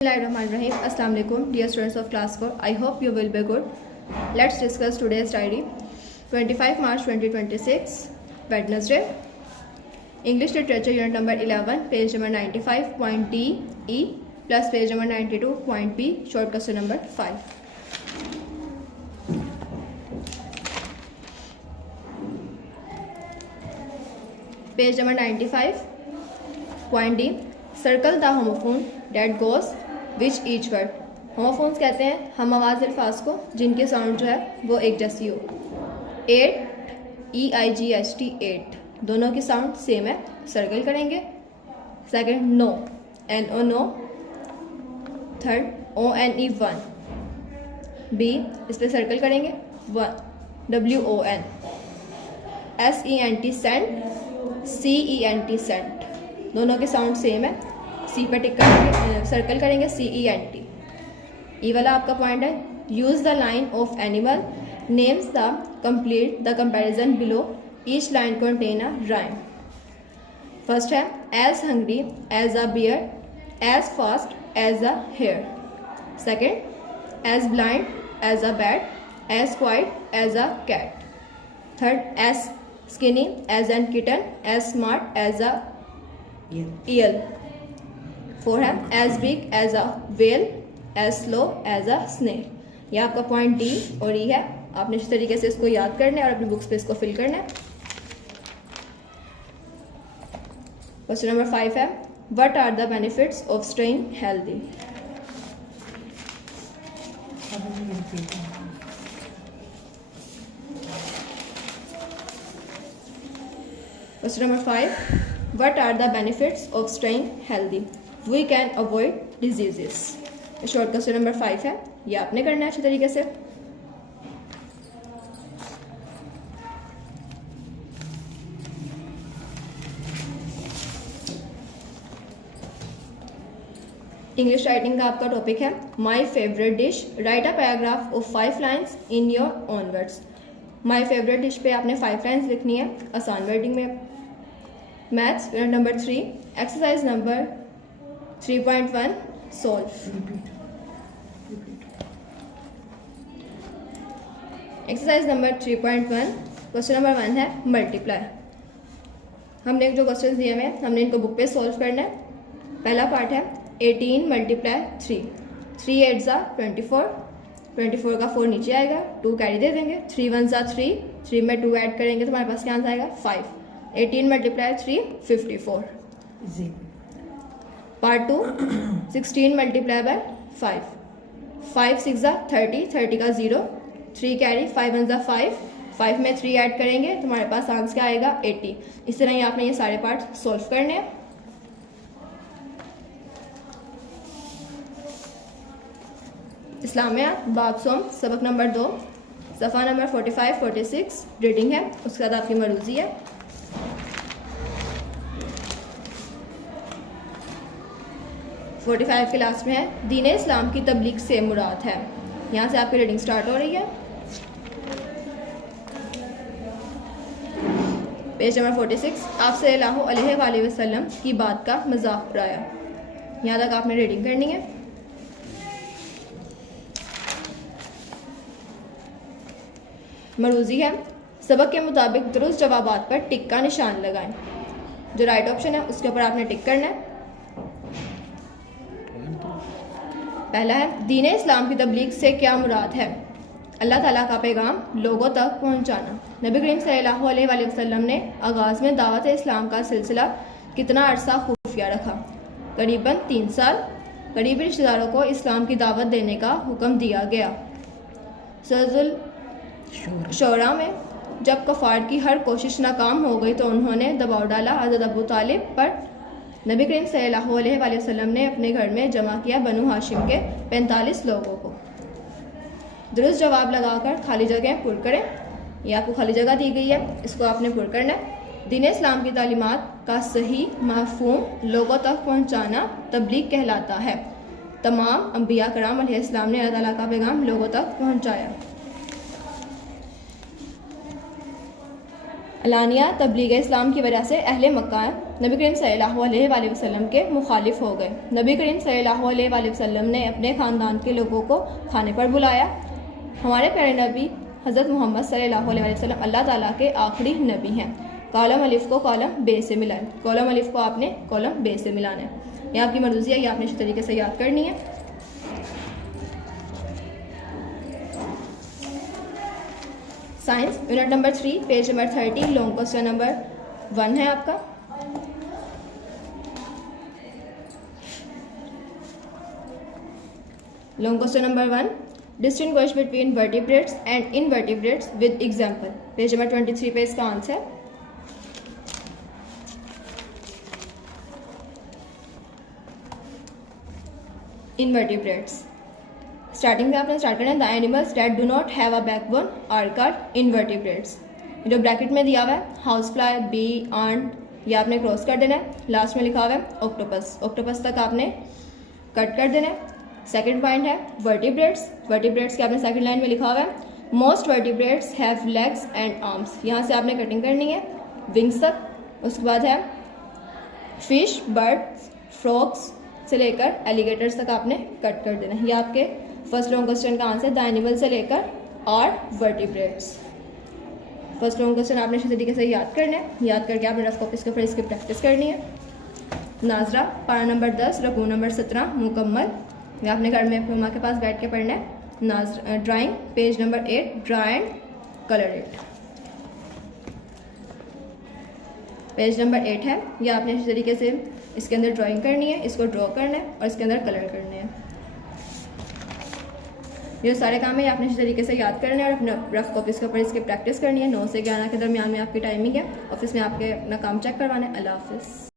Bismillahirrahmanirrahim. Assalamu alaikum, dear students of class 4. I hope you will be good. Let's discuss today's diary. 25 March 2026, Wednesday. English Literature Unit number 11, page number 95, point D, E, plus page number 92, point B, short question number 5. Page number 95, point D. Circle the homophone that goes which each word. Homophones कहते हैं हम आवाज़ अल्फाज को जिनके sound जो है वो एक जैसी हो. 8 EIGHT 8 दोनों की साउंड सेम है, सर्कल करेंगे. Second no NO no. Third ONE 1 B इस पर सर्कल करेंगे. 1 WON. SENT sent. CENT cent दोनों के साउंड सेम है. सी पर टिक करेंगे, सर्कल करेंगे. CENT. ई वाला आपका पॉइंट है. Use the line of animal names the complete the comparison below each line contain a rhyme. First है as hungry as a bear as fast as a hare. Second as blind as a bat as quiet as a cat. Third as skinny as an kitten as smart as a eel. 4 है as big as a whale as slow as a snail. यह आपका point D और ई है. आपने इस तरीके से इसको याद करना है और अपनी बुक्स पे इसको फिल करना है. क्वेश्चन नंबर 5 है what are the benefits of staying healthy. Question number 5 What are the benefits of staying healthy? We can avoid diseases. Short question number 5 है, ये आपने करना है अच्छे तरीके से. इंग्लिश राइटिंग का आपका टॉपिक है my favourite dish. Right a paragraph of 5 lines in your own words. My favourite dish पे आपने 5 लाइन्स लिखनी है आसान वर्डिंग में. Maths unit number 3 exercise number 3.1 solve. Exercise number 3.1 question number 1 है मल्टीप्लाई. हमने जो क्वेश्चन दिए हुए हैं हमने इनको बुक पे सॉल्व करना है. पहला पार्ट है 18 मल्टीप्लाई 3. 3 8 ज़ा 24. 24 का 4 नीचे आएगा, 2 कैरी दे देंगे. 3 1 ज़ा 3. 3 में 2 ऐड करेंगे तो हमारे पास क्या आंसर आएगा 5. 18 मल्टीप्लाई 3 54. Part 2 16 multiply by 5. 5 6 ज़ा 30. 30 का 0. 3 कैरी. 5 1 ज़ा 5. 5 में 3 ऐड करेंगे तो हमारे पास आंसर क्या आएगा 80. इस तरह ही आपने ये सारे पार्ट सॉल्व करने हैं. इस्लामिया बाब सोम सबक नंबर 2 सफ़ा नंबर 45 46 रीडिंग है. उसके बाद आपकी मरूजी है. फोर्टी 45 के लास्ट में है दीन इस्लाम की तबलीग से मुराद है. यहाँ से आपकी रीडिंग स्टार्ट हो रही है. पेज नंबर 46 आप सल्लल्लाहु अलैहि वसल्लम की बात का मजाक उड़ाया. यहाँ तक आपने रीडिंग करनी है. मरूजी है सबक के मुताबिक दुरुस्त जवाबात पर टिक का निशान लगाएं. जो राइट ऑप्शन है उसके ऊपर आपने टिक करना है. पहला है दीन इस्लाम की तबलीग से क्या मुराद है. अल्लाह ताला का पैगाम लोगों तक पहुंचाना. नबी करीम सल्लल्लाहु अलैहि वसल्लम ने आगाज़ में दावत इस्लाम का सिलसिला कितना अरसा खुफिया रखा. करीबन 3 साल. करीबी रिश्तेदारों को इस्लाम की दावत देने का हुक्म दिया गया. सूरह शोरा में जब कफ़ार की हर कोशिश नाकाम हो गई तो उन्होंने दबाव डाला हज़रत अबू तालिब पर. नबी करीम सल्लल्लाहु अलैहि वसल्लम ने अपने घर में जमा किया बनु हाशिम के 45 लोगों को. दुरुस्त जवाब लगाकर खाली जगह पुर करें. ये आपको खाली जगह दी गई है, इसको आपने पुर करना है. दीन इस्लाम की तालीमात का सही मफ़हूम लोगों तक पहुँचाना तबलीग कहलाता है. तमाम अंबिया कराम अलैहिस्सलाम ने अल्लाह ताला का पैगाम लोगों तक पहुँचाया. अलानिया तबलीग इस्लाम की वजह से अहले मक्का नबी करीम सल्लल्लाहु अलैहि वसल्लम के मुखालिफ हो गए। नबी करीम सल्लल्लाहु अलैहि वसल्लम ने अपने ख़ानदान के लोगों को खाने पर बुलाया। हमारे प्यारे नबी हज़रत मोहम्मद सल्लल्लाहु अलैहि वसल्लम अल्लाह ताला के आखिरी नबी हैं। कॉलम अलिफ को कॉलम बे से मिलाएं। कॉलम अलिफ को आपने कॉलम बे से मिलाना है। ये आपकी मर्जी है, ये आपने इस तरीके से याद करनी है। Science unit number 3 page number 30 long question number 1 है आपका। Long question number 1, distinguish between vertebrates and invertebrates with example. Page number 23 पे इसका आंसर। इनवर्टिब्रेट्स स्टार्टिंग से आपने स्टार्ट करना है। The animals that do not have a backbone are called invertebrates. जो bracket में दिया हुआ है हाउस फ्लाई, बी, आंट, ये आपने क्रॉस कर देना है। लास्ट में लिखा हुआ है ऑक्टोपस, ऑक्टोपस तक आपने कट कर देना है। सेकंड पॉइंट है वर्टिब्रेट्स। वर्टिब्रेट्स के आपने सेकंड लाइन में लिखा हुआ है most vertebrates have legs and arms. यहाँ से आपने कटिंग करनी है विंग्स तक। उसके बाद है फिश, बर्ड्स, फ्रॉग्स से लेकर एलिगेटर्स तक आपने कट कर देना है। ये आपके फर्स्ट लॉन्ग क्वेश्चन का आंसर द एनिमल से लेकर और वर्टिब्रेट्स। फर्स्ट लॉन्ग क्वेश्चन आपने इसी तरीके से याद करना है। याद करके आपने रफ कॉपीज के ऊपर इसकी प्रैक्टिस करनी है। नाजरा पारा नंबर 10 रकू नंबर 17 मुकम्मल। ये आपने घर में अपनी मम्मा के पास बैठ के पढ़ना है। नाजरा drawing page number 8 draw and colour it. Page number 8 है, ये आपने इसी तरीके से इसके अंदर ड्राइंग करनी है, इसको ड्रॉ करना है और इसके अंदर कलर करने हैं। ये सारे काम है आपने इसी तरीके से याद करना है और अपने रफ कॉपीज के ऊपर इसकी प्रैक्टिस करनी है। 9 से 11 के दरमियान में आपकी टाइमिंग है। ऑफिस में आपके अपना काम चेक करवाना है। अल्लाह हाफिज़।